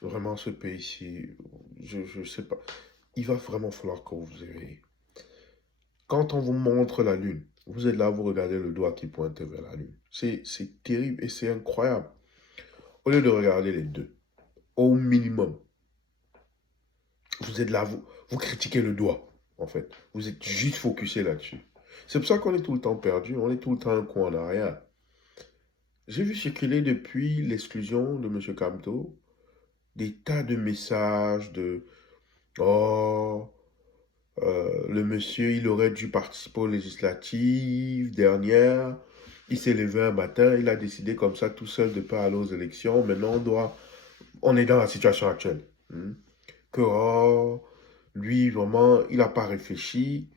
Vraiment, ce pays-ci, je sais pas. Il va vraiment falloir que vous vous éveillez. Quand on vous montre la Lune, vous êtes là, vous regardez le doigt qui pointe vers la Lune. C'est terrible et c'est incroyable. Au lieu de regarder les deux, au minimum, vous êtes là, vous critiquez le doigt, en fait. Vous êtes juste focusé là-dessus. C'est pour ça qu'on est tout le temps perdu, on est tout le temps un coup en arrière. J'ai vu circuler depuis l'exclusion de M. Kamto des tas de messages de «Oh, le monsieur, il aurait dû participer aux législatives dernières. Il s'est levé un matin, il a décidé comme ça tout seul de ne pas aller aux élections. Maintenant, on est dans la situation actuelle. Hmm. Que oh, lui, vraiment, il n'a pas réfléchi.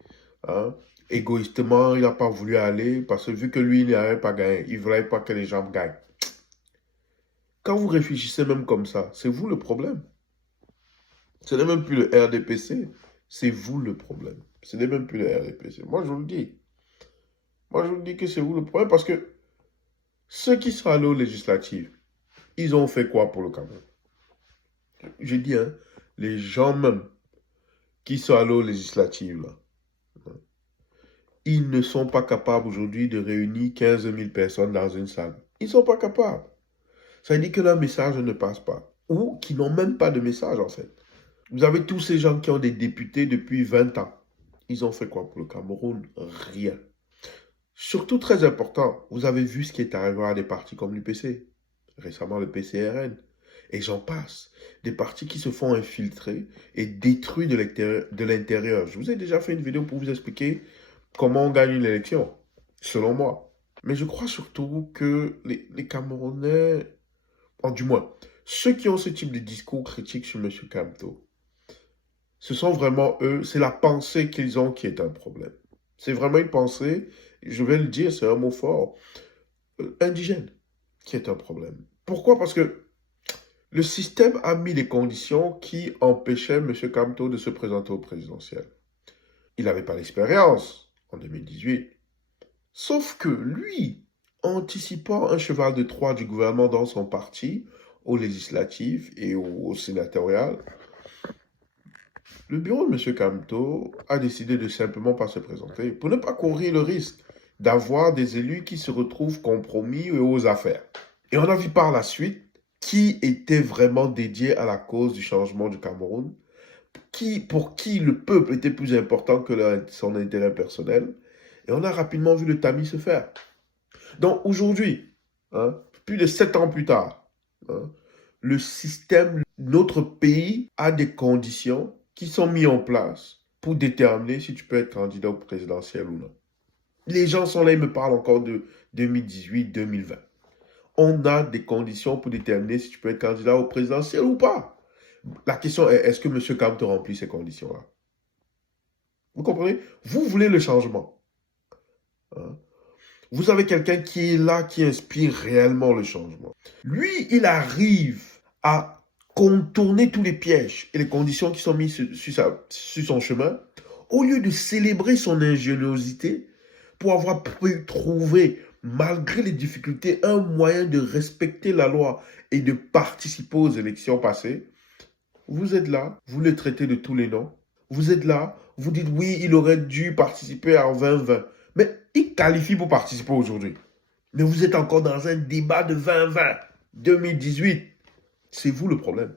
Hein. Égoïstement, il n'a pas voulu aller parce que vu que lui, il n'avait pas gagné, il ne voulait pas que les gens gagnent. Quand vous réfléchissez même comme ça, c'est vous le problème. Ce n'est même plus le RDPC, c'est vous le problème. Ce n'est même plus le RDPC. Moi, je vous le dis. Moi, je vous dis que c'est vous le problème parce que ceux qui sont allés aux législatives, ils ont fait quoi pour le Cameroun? Je dis, hein, les gens même qui sont allés aux législatives, là, ils ne sont pas capables aujourd'hui de réunir 15 000 personnes dans une salle. Ils ne sont pas capables. Ça veut dire que leur message ne passe pas. Ou qui n'ont même pas de message, en fait. Vous avez tous ces gens qui ont des députés depuis 20 ans. Ils ont fait quoi pour le Cameroun? Rien. Surtout très important, vous avez vu ce qui est arrivé à des partis comme l'UPC, récemment le PCRN, et j'en passe. Des partis qui se font infiltrer et détruits de l'intérieur. Je vous ai déjà fait une vidéo pour vous expliquer comment on gagne une élection, selon moi. Mais je crois surtout que les Camerounais, du moins, ceux qui ont ce type de discours critique sur M. Kamto, ce sont vraiment eux, c'est la pensée qu'ils ont qui est un problème. C'est vraiment une pensée, je vais le dire, c'est un mot fort, indigène qui est un problème. Pourquoi? Parce que le système a mis des conditions qui empêchaient M. Kamto de se présenter au présidentiel. Il n'avait pas l'expérience en 2018. Sauf que lui, anticipant un cheval de Troie du gouvernement dans son parti, aux législatives et aux sénatoriales, le bureau de M. Kamto a décidé de simplement pas se présenter pour ne pas courir le risque d'avoir des élus qui se retrouvent compromis et aux affaires. Et on a vu par la suite qui était vraiment dédié à la cause du changement du Cameroun, pour qui le peuple était plus important que son intérêt personnel. Et on a rapidement vu le tamis se faire. Donc aujourd'hui, hein, plus de 7 ans plus tard, hein, le système, notre pays a des conditions qui sont mises en place pour déterminer si tu peux être candidat au présidentiel ou non. Les gens sont là, ils me parlent encore de 2018-2020. On a des conditions pour déterminer si tu peux être candidat au présidentiel ou pas. La question est, est-ce que M. Kamto remplit ces conditions-là? Vous comprenez? Vous voulez le changement. Hein? Vous avez quelqu'un qui est là, qui inspire réellement le changement. Lui, il arrive à contourner tous les pièges et les conditions qui sont mises sur son chemin, au lieu de célébrer son ingéniosité pour avoir pu trouver, malgré les difficultés, un moyen de respecter la loi et de participer aux élections passées. Vous êtes là, vous le traitez de tous les noms. Vous êtes là, vous dites oui, il aurait dû participer en 2020. Mais il qualifie pour participer aujourd'hui. Mais vous êtes encore dans un débat de 2020, 2018. C'est vous le problème.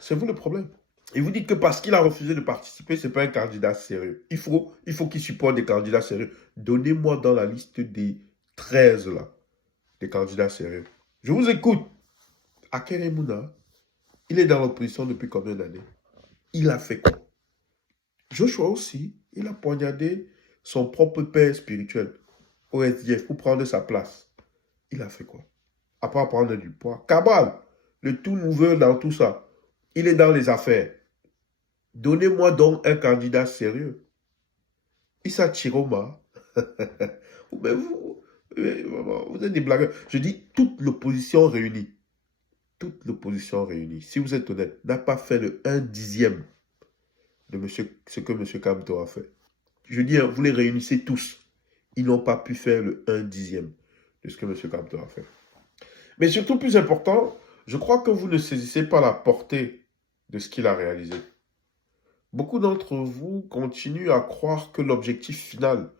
C'est vous le problème. Et vous dites que parce qu'il a refusé de participer, ce n'est pas un candidat sérieux. Il faut qu'il supporte des candidats sérieux. Donnez-moi dans la liste des 13 là, des candidats sérieux. Je vous écoute. Aker Mouna, il est dans l'opposition depuis combien d'années? Il a fait quoi? Joshua aussi, il a poignardé son propre père spirituel au SDF pour prendre sa place. Il a fait quoi? À part prendre du poids. Cabral, le tout nouveau dans tout ça, il est dans les affaires. Donnez-moi donc un candidat sérieux. Issa Chiroma. Mais vous êtes des blagueurs. Je dis toute l'opposition réunie. Toute l'opposition réunie, si vous êtes honnête, n'a pas fait le 1/10 de ce que M. Kamto a fait. Je dis, vous les réunissez tous. Ils n'ont pas pu faire le 1/10 de ce que M. Kamto a fait. Mais surtout, plus important, Je crois que vous ne saisissez pas la portée de ce qu'il a réalisé. Beaucoup d'entre vous continuent à croire que l'objectif final,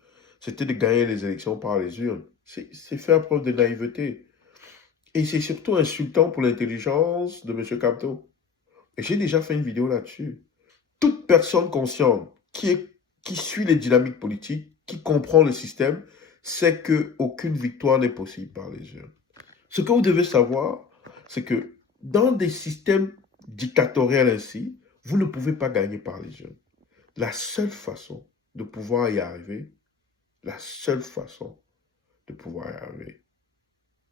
c'était de gagner les élections par les urnes. C'est faire preuve de naïveté. Et c'est surtout insultant pour l'intelligence de M. Capto. Et j'ai déjà fait une vidéo là-dessus. Toute personne consciente qui suit les dynamiques politiques, qui comprend le système, sait qu'aucune victoire n'est possible par les urnes. Ce que vous devez savoir, c'est que dans des systèmes dictatoriaux ainsi, vous ne pouvez pas gagner par les urnes. La seule façon de pouvoir y arriver, la seule façon de pouvoir y arriver,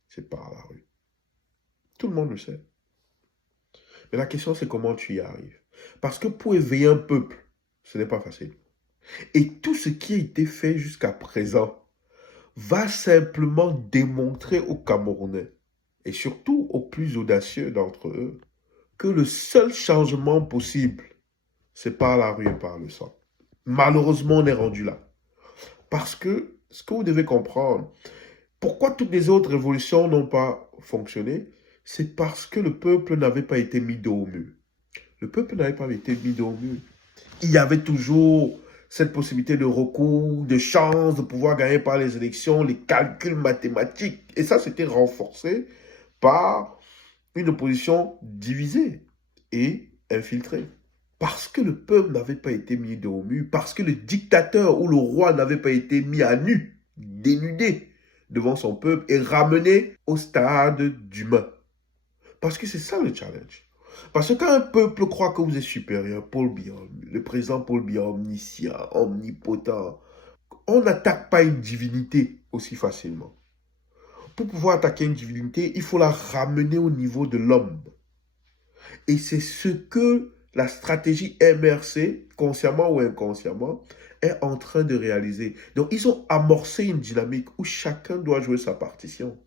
c'est par la rue. Tout le monde le sait. Mais la question, c'est comment tu y arrives. Parce que pour éveiller un peuple, ce n'est pas facile. Et tout ce qui a été fait jusqu'à présent va simplement démontrer aux Camerounais, et surtout aux plus audacieux d'entre eux, que le seul changement possible, c'est par la rue et par le sang. Malheureusement, on est rendu là. Parce que ce que vous devez comprendre, pourquoi toutes les autres révolutions n'ont pas fonctionné, c'est parce que le peuple n'avait pas été mis dos au mur. Le peuple n'avait pas été mis dos au mur. Il y avait toujours cette possibilité de recours, de chance, de pouvoir gagner par les élections, les calculs mathématiques. Et ça, c'était renforcé par une opposition divisée et infiltrée. Parce que le peuple n'avait pas été mis dos au mur, parce que le dictateur ou le roi n'avait pas été mis à nu, dénudé devant son peuple et ramené au stade d'humain. Parce que c'est ça le challenge. Parce que quand un peuple croit que vous êtes supérieur, Paul Biya, le président Paul Biya, omniscient, omnipotent, on n'attaque pas une divinité aussi facilement. Pour pouvoir attaquer une divinité, il faut la ramener au niveau de l'homme. Et c'est ce que la stratégie MRC, consciemment ou inconsciemment, est en train de réaliser. Donc, ils ont amorcé une dynamique où chacun doit jouer sa partition.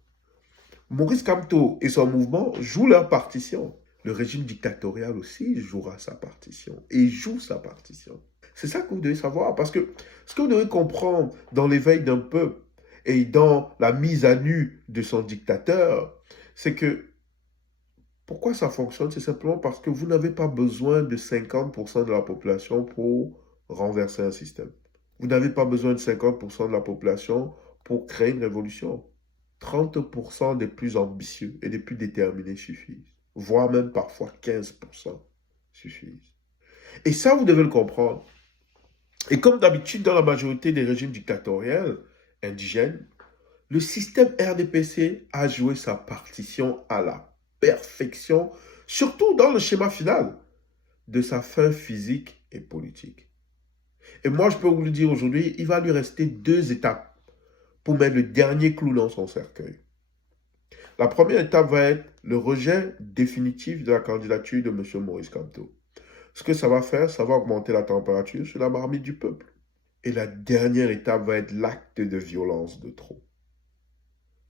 Maurice Kamto et son mouvement jouent leur partition. Le régime dictatorial aussi jouera sa partition et joue sa partition. C'est ça que vous devez savoir, parce que ce que vous devez comprendre dans l'éveil d'un peuple et dans la mise à nu de son dictateur, c'est que pourquoi ça fonctionne, c'est simplement parce que vous n'avez pas besoin de 50% de la population pour renverser un système. Vous n'avez pas besoin de 50% de la population pour créer une révolution. 30% des plus ambitieux et des plus déterminés suffisent. Voire même parfois 15% suffisent. Et ça, vous devez le comprendre. Et comme d'habitude dans la majorité des régimes dictatoriels indigènes, le système RDPC a joué sa partition à la perfection, surtout dans le schéma final de sa fin physique et politique. Et moi, je peux vous le dire aujourd'hui, il va lui rester 2 étapes pour mettre le dernier clou dans son cercueil. La première étape va être le rejet définitif de la candidature de M. Maurice Kamto. Ce que ça va faire, ça va augmenter la température sur la marmite du peuple. Et la dernière étape va être l'acte de violence de trop.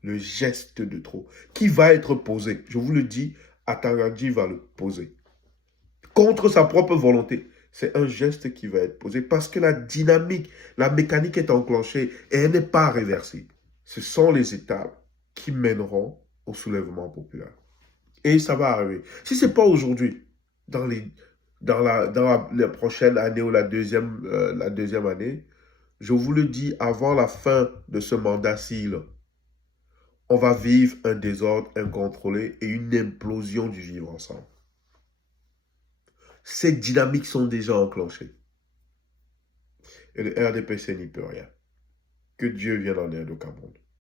Le geste de trop, qui va être posé. Je vous le dis, Atangandji va le poser. Contre sa propre volonté. C'est un geste qui va être posé parce que la dynamique, la mécanique est enclenchée et elle n'est pas réversible. Ce sont les étapes qui mèneront au soulèvement populaire. Et ça va arriver. Si ce n'est pas aujourd'hui, dans la prochaine année ou la deuxième année, je vous le dis, avant la fin de ce mandat-ci, on va vivre un désordre incontrôlé et une implosion du vivre ensemble. Ces dynamiques sont déjà enclenchées. Et le RDPC n'y peut rien. Que Dieu vienne en aide au Cameroun.